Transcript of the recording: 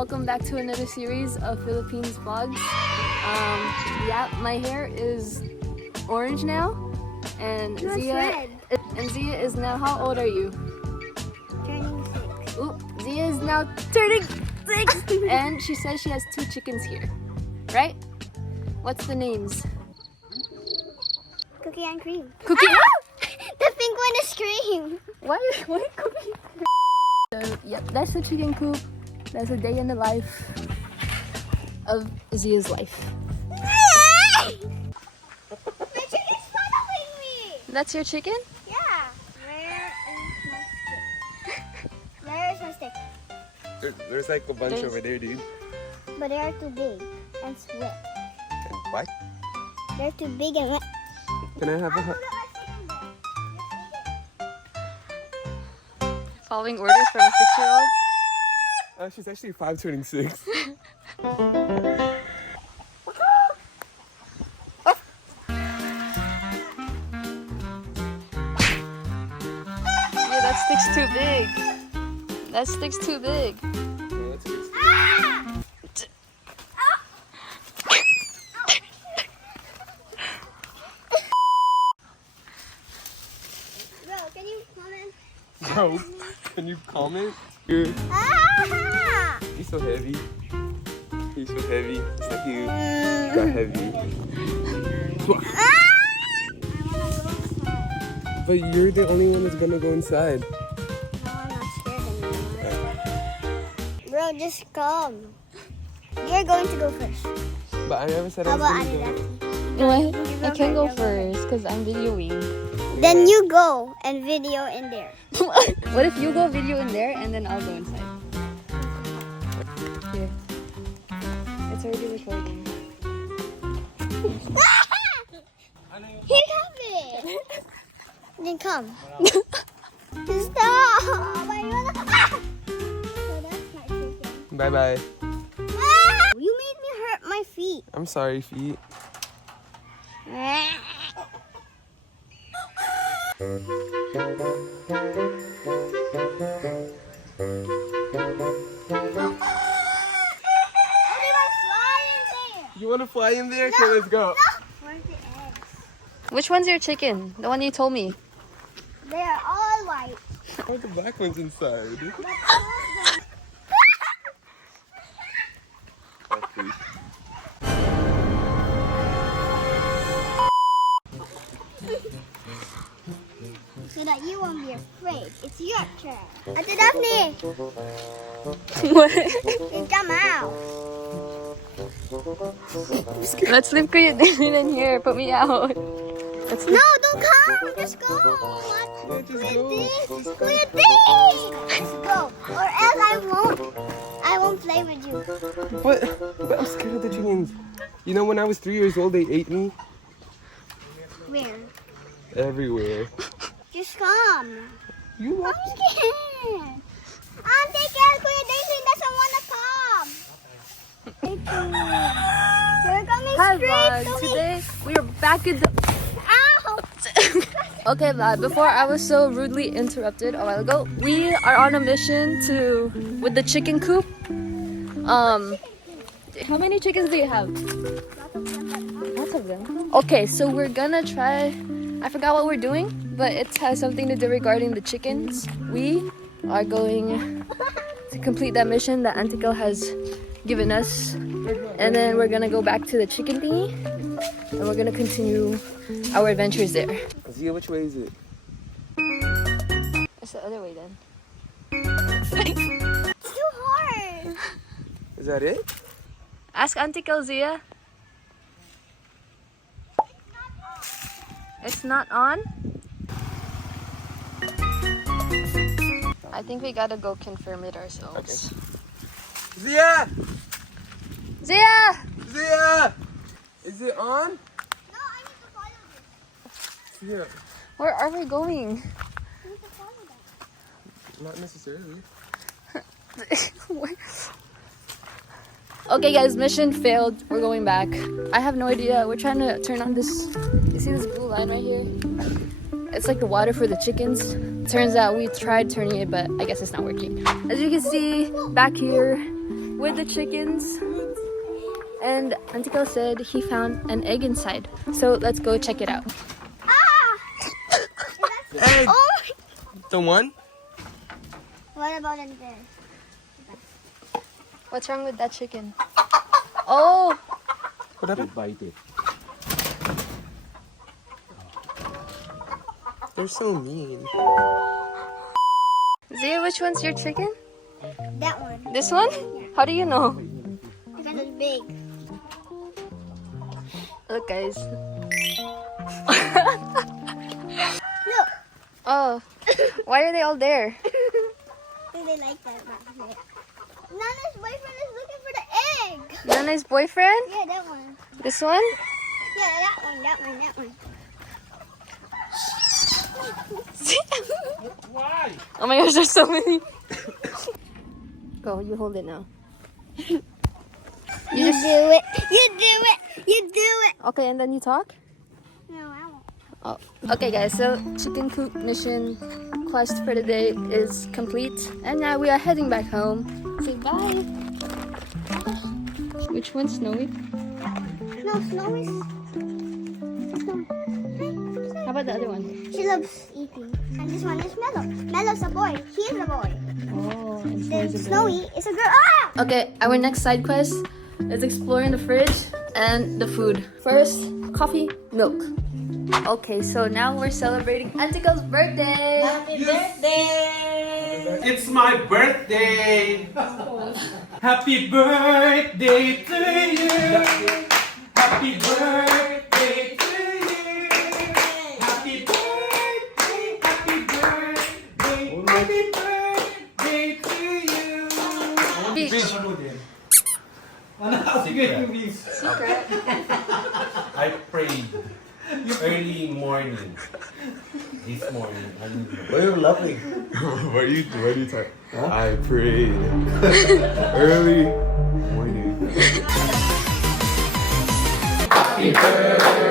welcome back to another series of Philippines vlogs. Yeah, my hair is orange now, and No, it's Zia red. is now. How old are you? Turning 6. Ooh, Zia is now turning 6, and she says she has 2 chickens here, right? What's the names? Cookie and cream. Cookie. Ah! The pink one is cream. Why cookie? So, yep, that's the chicken coop. That's a day in the life of Zia's life. My chicken's following me. That's your chicken? Yeah. Where is my stick? There's like a bunch over there, dude. But they are too big and wet. And what? They're too big and wet. Can I have a... Following orders from a 6-year-old? she's actually 5 turning 6. Yeah, that stick's too big. That stick's too big. Bro, can you comment? Bro, can you comment? You're so heavy. He's so heavy. It's like you got heavy. But you're the only one that's gonna go inside. No, I'm not scared anymore. Bro, just come. You're going to go first. But I never said I How was about gonna go. No, I can go first because I'm videoing. Then you go and video in there. What if you go video in there and then I'll go inside? Here. It's already recording. He have it. Then come. Stop. So that's my chicken. Bye-bye. You made me hurt my feet. I'm sorry, feet. You wanna fly in there? Okay, let's go. Where's the eggs? Which one's your chicken? The one you told me. They are all white. Oh, the black one's inside. So that you won't be afraid. It's your turn. Ate Daphne, What? you come out. Let's leave Kuya Dylan in here. Put me out. Let's leave. No, don't come. Just go. What? Just go. Kuya D. Just go. Or else I won't play with you. But I'm scared of the chickens. You know, when I was 3 years old, they ate me Where? everywhere. Just come. You I'm love scared. Take care. Kuya Daisy doesn't want to come. You're coming Hi straight vlog. to me. Today we are back in the. Ow. Okay vlog. Before I was so rudely interrupted a while ago, we are on a mission with the chicken coop. How many chickens do you have? Lots of them. Okay, so we're gonna try. I forgot what we're doing, but it has something to do regarding the chickens. We are going to complete that mission that Antico has given us, and then we're gonna go back to the chicken thingy, and we're gonna continue our adventures there. Zia, which way is it? It's the other way then. It's too hard. Is that it? Ask Auntie Zia. It's not on? I think we gotta go confirm it ourselves. Zia! Zia! Zia! Is it on? No, I need to follow this. Zia. Where are we going? I need to follow that. Not necessarily. Okay guys, mission failed. We're going back. I have no idea. We're trying to turn on this. You see this blue line right here? It's like the water for the chickens. Turns out we tried turning it, but I guess it's not working. As you can see back here, with the chickens. And Antico said he found an egg inside. So let's go check it out. Egg! Oh! The one? What about in there? What's wrong with that chicken? Oh! What happened? Bite it. They're so mean. Zia, which one's your chicken? That one. This one? How do you know? Because it's big. Look, guys. Look. Oh, why are they all there? I think they like that. Nana's boyfriend is looking for the egg. Nana's boyfriend? Yeah, that one. This one? Yeah, that one, that one, that one. Why? Oh my gosh, there's so many. Go, you hold it now. You do it. You do it. You do it. Okay, and then you talk? No, I won't. Oh. Okay, guys, so chicken coop mission quest for today is complete. And now we are heading back home. Say bye. Which one's Snowy? No, Snowy's. Snowy. How about the other one? She loves eating. And this one is Mellow. Mellow's a boy. He's a boy. Oh, and Then Snowy's a girl. Snowy is a girl. Ah! Okay, our next side quest is exploring the fridge and the food. First, coffee, milk. Okay, so now we're celebrating Antico's birthday. Happy birthday! It's my birthday! Happy birthday to you! Happy birthday to you! Happy birthday! Happy birthday! Happy birthday to you! Beach. Secret. I prayed early morning. This morning. Why are you laughing? What are you talking? I prayed early morning. Happy birthday